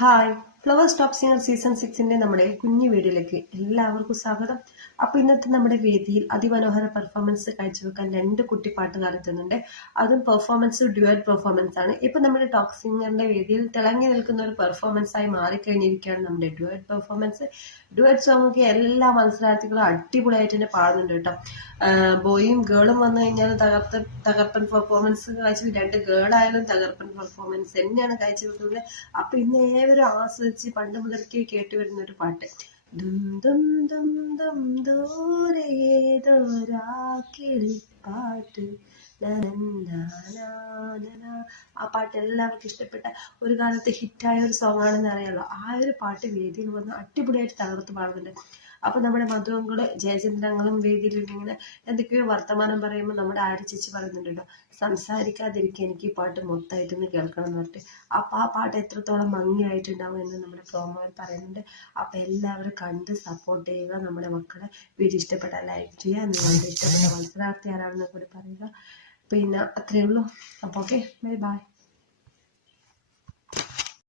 Hi. Flowers top singer season സിക്സിന്റെ നമ്മുടെ കുഞ്ഞു വീഡിയോയിലേക്ക് എല്ലാവർക്കും സ്വാഗതം. അപ്പൊ ഇന്നത്തെ നമ്മുടെ വേദിയിൽ അതിമനോഹര പെർഫോമൻസ് കാഴ്ചവെക്കാൻ രണ്ട് കുട്ടി പാട്ട് എത്തുന്നുണ്ട് അതും പെർഫോമൻസ് ഡ്യുവൽ പെർഫോമൻസ് ആണ്. ഇപ്പൊ നമ്മുടെ ടോപ്പ് സിംഗറിന്റെ വേദിയിൽ തിളങ്ങി നിൽക്കുന്ന ഒരു പെർഫോമൻസ് ആയി മാറിക്കഴിഞ്ഞിരിക്കുകയാണ് നമ്മുടെ ഡ്യുവൽ പെർഫോമൻസ് ഡ്യുവൽ സോങ് ഒക്കെ എല്ലാ മത്സരാർത്ഥികളും അടിപൊളിയായിട്ട് തന്നെ പാടുന്നുണ്ട് കേട്ടോ. ബോയും ഗേളും വന്നു കഴിഞ്ഞാൽ തകർത്ത തകർപ്പൻ പെർഫോമൻസ് കാഴ്ച രണ്ട് ഗേളായാലും തകർപ്പൻ പെർഫോമൻസ് തന്നെയാണ് കാഴ്ചവെക്കുന്നത്. അപ്പൊ ഇന്ന് ഏവരും ആസ്വദിച്ച് പണ്ട് മുതൽക്കേ കേട്ടുവരുന്ന ഒരു പാട്ട്. ദും ദും ദും ദും ദൂരെ പാട്ട്. ആ പാട്ട് എല്ലാവർക്കും ഇഷ്ടപ്പെട്ട ഒരു കാലത്ത് ഹിറ്റായ ഒരു സോങ് ആണെന്ന് അറിയാലോ. ആ ഒരു പാട്ട് വേദിയിൽ വന്ന് അടിപൊളിയായിട്ട് തകർത്ത് പാടുന്നുണ്ട്. അപ്പൊ നമ്മുടെ മധുവങ്കൾ ജയചന്ദ്രങ്ങളും വേദിയിൽ ഇങ്ങനെ എന്തൊക്കെയോ വർത്തമാനം പറയുമ്പോൾ നമ്മുടെ ആര് ചേച്ചി പറയുന്നുണ്ട് കേട്ടോ സംസാരിക്കാതിരിക്കുക എനിക്ക് ഈ പാട്ട് മൊത്തമായിട്ടൊന്ന് കേൾക്കണം എന്ന് പറഞ്ഞിട്ട്. അപ്പൊ ആ പാട്ട് എത്രത്തോളം ഭംഗിയായിട്ടുണ്ടാവും എന്ന് നമ്മുടെ പ്രോമോയിൽ പറയുന്നുണ്ട്. അപ്പൊ എല്ലാവരും കണ്ട് സപ്പോർട്ട് ചെയ്യുക. നമ്മുടെ മക്കളെ വീഡിയോ ഇഷ്ടപ്പെട്ട ലൈക്ക് ചെയ്യുക. നിങ്ങളുടെ ഇഷ്ടപ്പെട്ട മത്സരാർത്ഥി ആരാണെന്ന് കൂടി പറയുക. പിന്നെ അത്രയേ ഉള്ളൂ. അപ്പോൾ ഓക്കെ ബൈ ബൈ